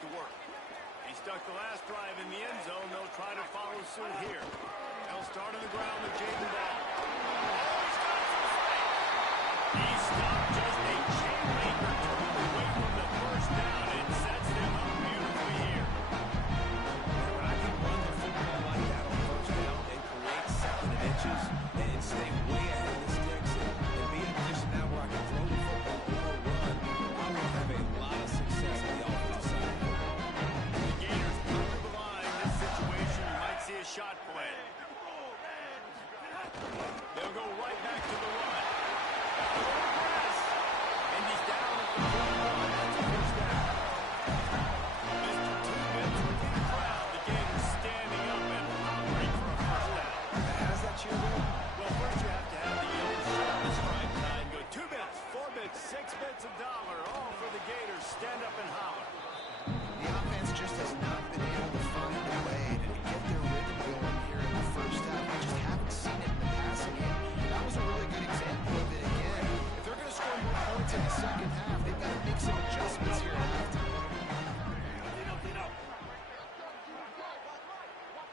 to work. He stuck the last drive in the end zone. They'll try to follow suit here. They'll start on the ground with Jaden Ball. Oh, he's got some space. He stopped just a chain maker, took him away from the first down, and sets them up beautifully here. When I can run the football like that on first down and create 2nd and inches and stay way ahead of the sticks and be in a position now where I can throw the football or run, I will have a lot of success on the offensive side. The Gators cover the line. This situation, you might see a shot play. They'll go right back to the run. And he's down at the 41. That's a first down. Mr. Two-Bits with the crowd. The Gators standing up and hollering for a first down. How's that cheer going? Well, first you have to have the yellow shirt, the stripe line. Go 2 bits, 4 bits, 6 bits, $1. All for the Gators. Stand up and holler. The offense just has not been able to find a way to get their rhythm going here in the first half. We just haven't seen it in the passing game. That was a really good example of it again. If they're going to score more points in the second half, they've got to make some adjustments here at halftime.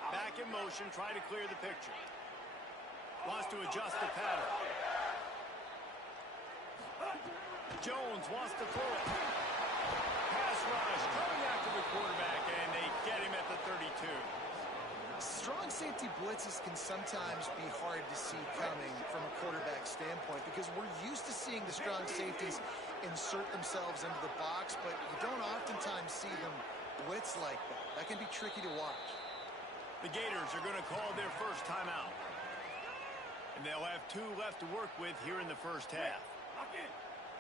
Back in motion, try to clear the picture. Wants to adjust the pattern. Jones wants to throw it. Pass rush, coming after the quarterback, and they get him at the 32. Strong safety blitzes can sometimes be hard to see coming from a quarterback standpoint because we're used to seeing the strong safeties insert themselves into the box, but you don't oftentimes see them blitz like that. That can be tricky to watch. The Gators are going to call their first timeout. And they'll have 2 left to work with here in the first half.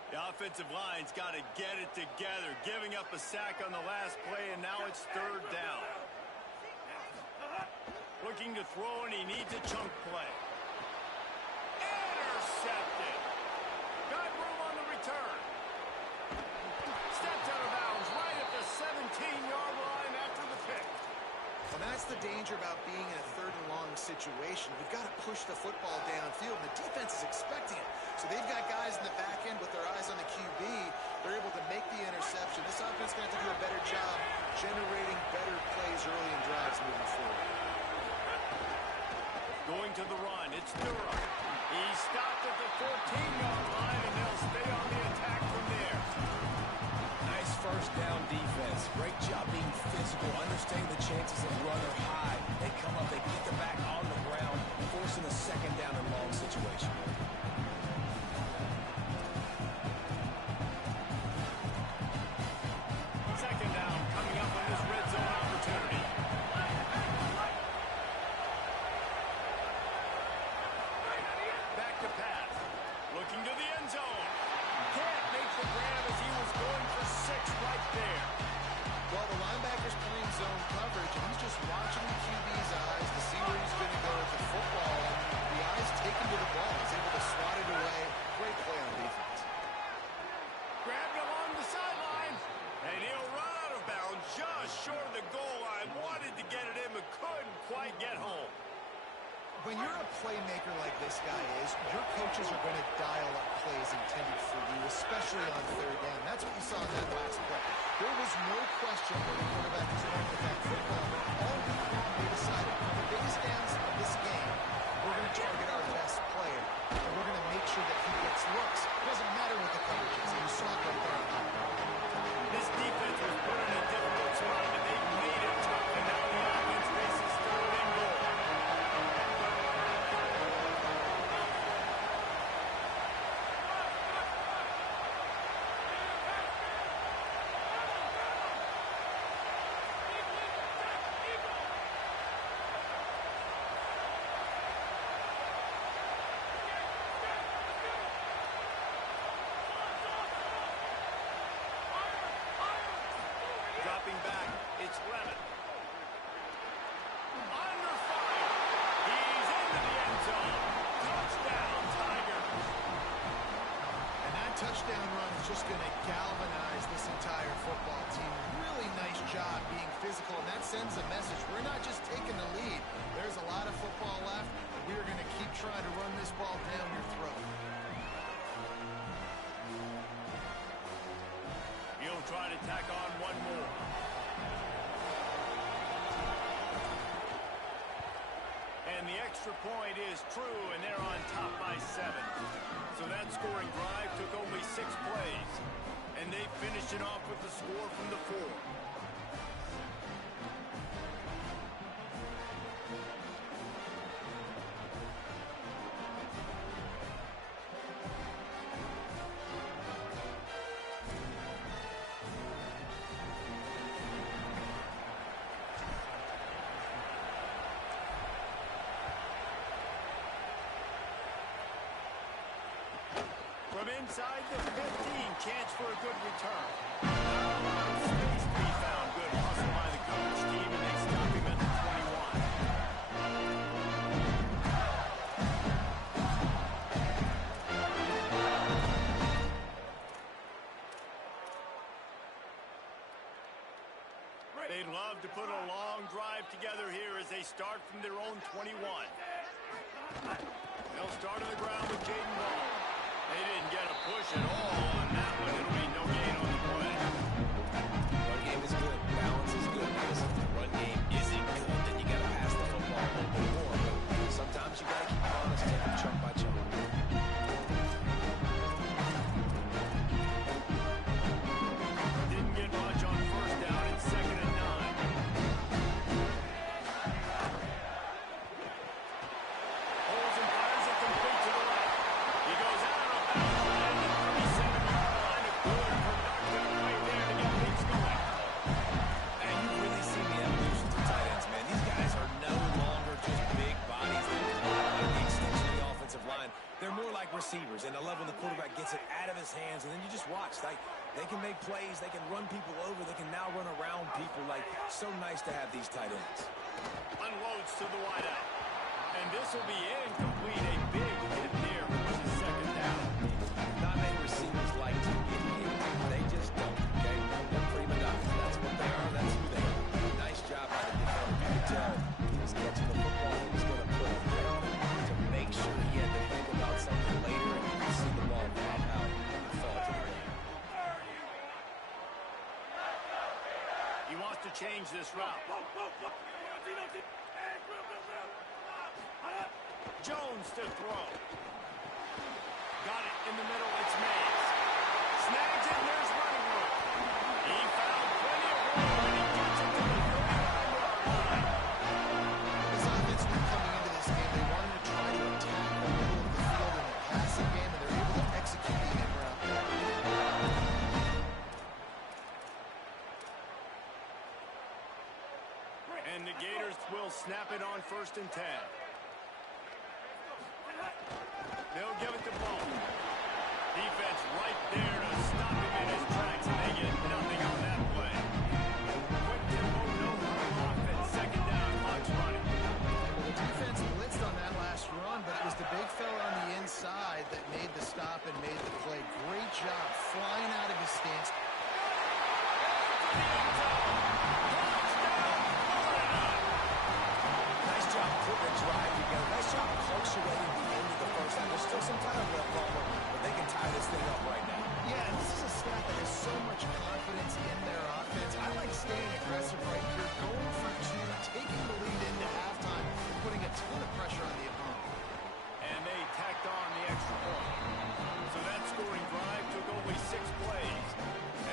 The offensive line's got to get it together, giving up a sack on the last play, and now it's 3rd down. Looking to throw, and he needs a chunk play. Intercepted. Got room on the return. Steps out of bounds right at the 17-yard line after the pick. And that's the danger about being in a 3rd and long situation. You've got to push the football downfield, and the defense is expecting it. So they've got guys in the back end with their eyes on the QB. They're able to make the interception. This offense is going to have to do a better job generating better plays early in drives moving forward. Going to the run, it's Durham. He stopped at the 14-yard line, and they'll stay on the attack from there. Nice first down defense. Great job being physical, understanding the chances of run are high. They come up, they get the back on the ground, forcing a 2nd down and long situation. Second down coming up on this red zone opportunity. Back to pass. Looking to the end zone. Can't make the grab as he was going for 6 right there. Well, the linebacker's playing zone coverage, and he's just watching the QB's eyes to see where he's going to go with the football. And the eyes take him to the ball. He's able to swat it away. Great play on defense. Grabbed along the sideline. And he'll run out of bounds just short of the goal line. Wanted to get it in, but couldn't quite get home. When you're a playmaker like this guy is, your coaches are going to dial up plays intended for you, especially on 3rd down. That's what you saw in that last play. There was no question where the quarterback was going with that football. All week long, they decided, on the biggest downs of this game, we're going to target our best player, and we're going to make sure that he gets looks. It doesn't matter what the coverage is, and you saw it right there. This defense was put in a difficult spot, but they made it tough, and now the offense faces 3rd and goal. Dropping back, it's Lemon. Under fire. He's into the end zone. Touchdown, Tigers. And that touchdown run is just going to galvanize this entire football team. Really nice job being physical, and that sends a message. We're not just taking the lead. There's a lot of football left. We are going to keep trying to run this ball down your throat. He'll try to tack on one more. And the extra point is true, and they're on top by 7. So that scoring drive took only 6 plays. And they finished it off with the score from the 4. From inside the 15, chance for a good return. Space to be found. Good hustle by the coverage team, and they stop him at the 21. They'd love to put a long drive together here as they start from their own 21. They'll start on the ground with Jaden Ball. They didn't get a push at all on that one. It'll be no gain on the play. Run game is good. Balance is good. Listen, if the run game isn't good, then you got to pass the football a little bit more. But sometimes you got to keep it honest, take it chunk by chunk. Didn't get much on first down and 2nd and 9. Holds and fires it complete to the left. He goes out of bounds at the 37-yard line. A good production right there to get things going. And you've really seen the evolution to tight ends, man. These guys are no longer just big bodies that block like the extension of the offensive line. They're more like receivers, and I love when the quarterback gets it out of his hands, and then you just watch. Like, they can make plays, they can run people over, they can now run around people. Like, so nice to have these tight ends. Unloads to the wideout. And this will be incomplete. A big hit there, forces 2nd down. Not many receivers like to get hit. They just don't, okay? They're prima donnas. That's what they are. That's who they are. Nice job by the defender. You can tell he was catching the football. He was going to put it there to make sure he had to think about something later, and you can see the ball pop out and fall to the ground. He wants to change this route. Jones to throw. Got it in the middle. It's Mays. Snags it, and there's running room. He found plenty of room, and he gets it to the 39-yard line. This offense knew coming into this game, they wanted to try to attack the middle of the field in the passing game, and they're able to execute the end route there. And the Gators will snap it on 1st and 10. They'll give it to Ball. Defense right there to stop him in his tracks, and they get nothing on that play. Quick tempo, no huddle offense. 2nd down, clock's running. Well, the defense blitzed on that last run, but it was the big fella on the inside that made the stop and made the play. Great job flying out of his stance. Nice job putting a drive together. Nice job punctuating the end of the first half. There's still some time left, Palmer, but they can tie this thing up right now. Yeah, and this is a staff that has so much confidence in their offense. I like staying aggressive right here, going for 2, taking the lead into halftime, and putting a ton of pressure on the opponent. And they tacked on the extra point. So that scoring drive took only 6 plays.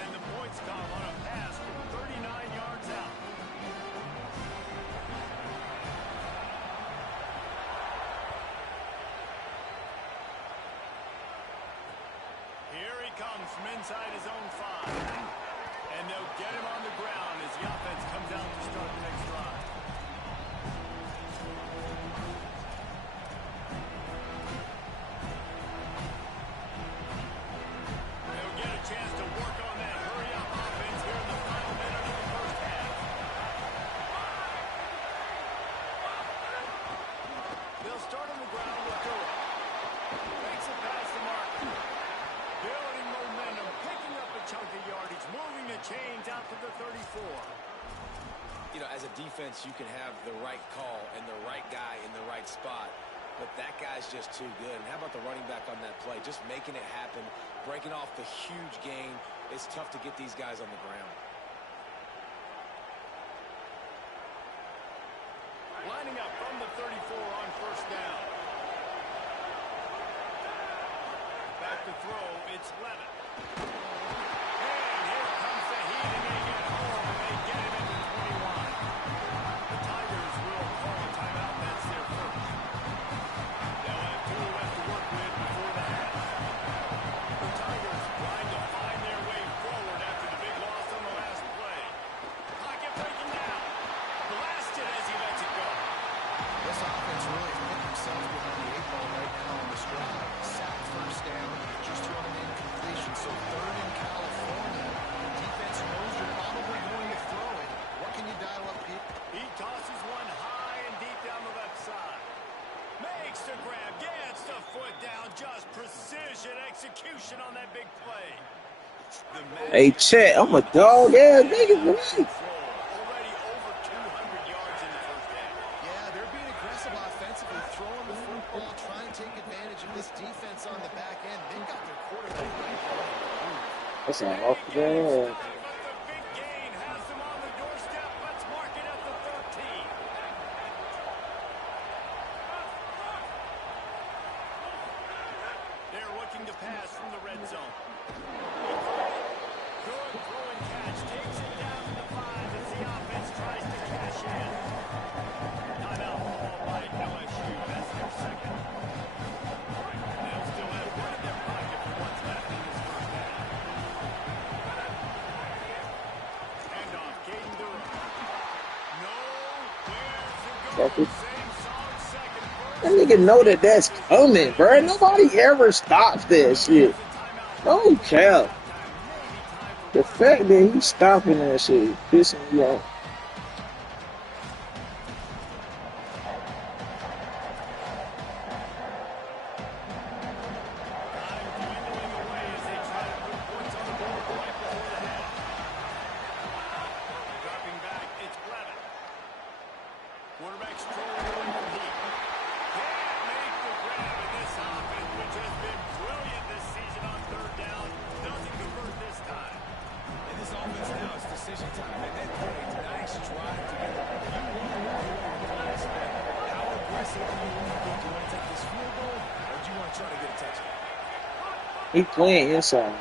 And the points come on a pass from 39 yards out. Here he comes from inside his own 5. And they'll get him on the ground as the offense comes out to start the next drive. They'll get a chance to work on that hurry-up offense here in the final minute of the first half. They'll start on the ground with Durham. Makes it past the mark. Building momentum, picking up a chunk of yardage, moving the chains out to the 34. You know, as a defense, you can have the right call and the right guy in the right spot, but that guy's just too good. And how about the running back on that play? Just making it happen, breaking off the huge gain. It's tough to get these guys on the ground. Lining up from the 34 on to throw. It's Levitt. And here comes the heat, and they get home, and they get him into 21. The Tigers will call a timeout. That's their first. They'll have 2 left to work with before the half. The Tigers trying to find their way forward after the big loss on the last play. Pocket breaking down. Blasted as he lets it go. This offense really is putting themselves behind the 8 ball right now on this drive. Sacked first down, just thrown an incompletion. So 3rd in California. The defense knows you're probably going to throw it. What can you dial up, Pete? He tosses one high and deep down the left side. Makes the grab, gets the foot down. Just precision execution on that big play. Hey, Chet, I'm a dog ass nigga, man. Already over 200 yards in the first half. Yeah, they're being aggressive offensively, throwing the football, trying to take advantage of this defense on the back end. They've got their quarterback right. That's an off the ball. But the big gain has them on the doorstep. Let's mark it at the 13. They're looking to pass from the red zone. Good throw and catch. Takes it down to the 5 as the offense tries to cash in. Timeout called by LSU. That's their second. They'll still have one in their pocket for what's left in this first half. Handoff, Caden Durham. Nowhere's it going. Same solid second. That nigga know that that's coming, bro. Nobody ever stops that shit. No cap. The fact that he's stopping that shit is pissing me off. Dropping back, it's Levitt. Quarterback strolling away from heat. Can't make the grab in this offense, which has been brilliant this season on 3rd down. Doesn't convert this time. And this offense now is decision time. And that play, nice drive together. You want to walk away with points. How aggressive do you want to be? Do you want to take this field goal, or do you want to try to get a touchdown? He playing inside.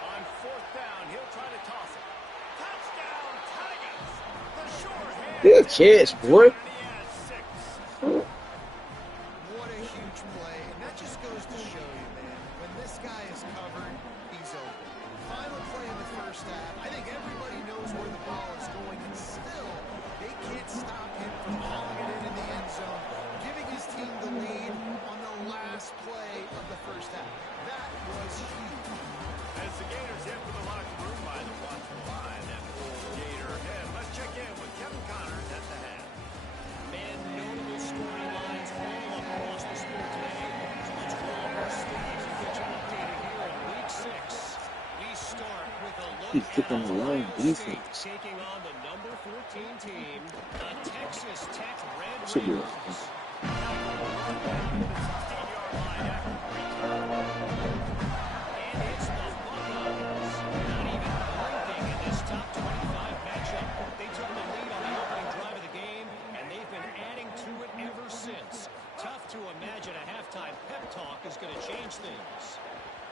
On 4th down, he'll try to toss it. Touchdown, Tigers! The sure hand. Good catch, boy. And he has 6. What a huge play, and that just goes to show you, man, when this guy is covered, he's open. Final play in the first half. I think everybody knows where the ball is going, and still, they can't stop him from hauling it in the end zone, giving his team the lead on the last play of the first half. That was huge. As the Gators head for the locker room by the watchful eye, that full Gator head. Let's check in with Kevin Connors at the half. Man, notable storylines all across the sport today. So let's roll up our sleeves and get you updated here in Week 6. We start with a look He's taking at the long Ohio State defense. taking on the number 14 team, the Texas Tech Red Should be Raiders. And it's the Buckeyes. Not even blinking in this top 25 matchup. They took the lead on the opening drive of the game, and they've been adding to it ever since. Tough to imagine a halftime pep talk is going to change things.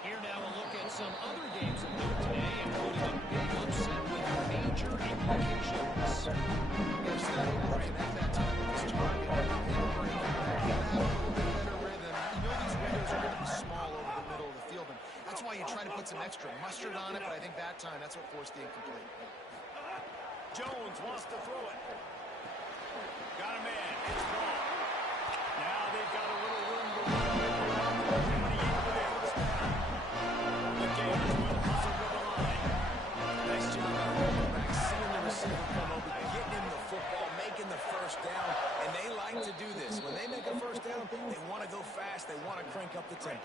Here now a look at some other games of note today, including a big upset with major implications. If Scotty Morgan at that time with his target, break, you have a little bit better rhythm. You know these windows are going to be small over the middle of the field, and that's why you try to put some extra mustard on it, but I think that time, that's what forced the incomplete. Jones wants to throw it. Got a man. It's ball. Now they've got a little room to run with. They're out to the 28 for the first down. The Gators will hustle with the line. Nice job by the quarterback, seeing the receiver come over, getting him the football, making the first down, and they like to do this. When they make a first down, they want to go fast, they want to crank up the tempo.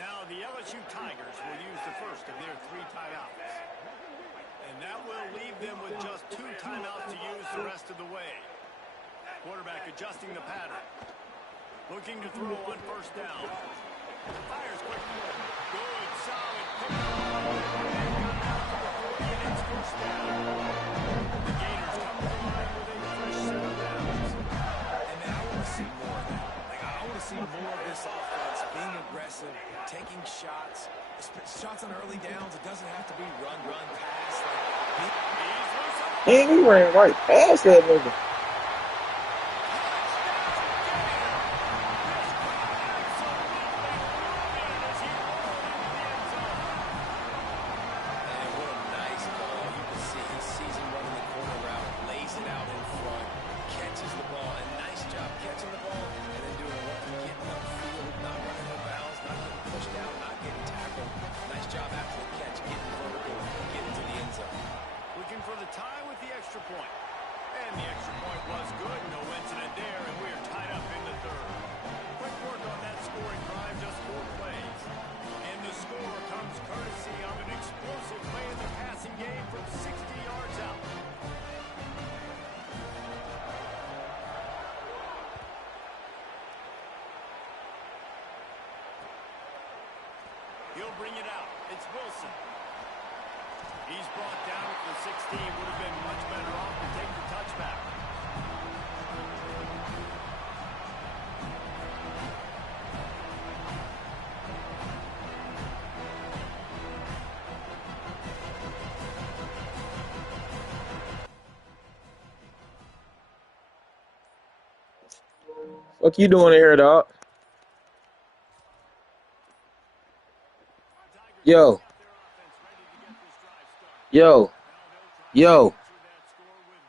Now the LSU Tigers will use the first of their 3 timeouts. And that will leave them with just 2 timeouts to use the rest of the way. Quarterback adjusting the pattern. Looking to throw on first down. Fires quick. Good, solid pickup on that one. They've got it out to the 40, and it's first down. The Gators come to the line with a fresh set of downs. And man, I want to see more of that. Like, I want to see more of this offense being aggressive, taking shots, shots on early downs. It doesn't have to be run, pass. Like, Man, he ran right past that nigga. and what a nice ball. You can see he sees him running the corner route, lays it out in front, catches the ball, and nice job catching the ball, and then doing what? Getting upfield, not running out of bounds, not getting pushed down, not getting tackled. Nice job after the catch, getting vertical, getting to the end zone. Looking for the tie with the extra point. And the extra point was good. No incident there, and we are tied up in the third. Quick work on that scoring drive, just 4 plays. And the score comes courtesy of an explosive play in the passing game from 60 yards out. He'll bring it out. It's Wilson. He's brought down at the 16. Would have been much better off to take the touchback. What you doing here, dog? Yo, yo, yo,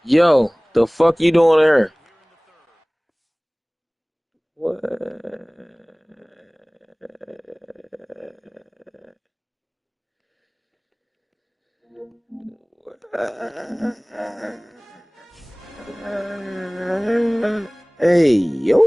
yo. The fuck you doing here? What? Hey, yo.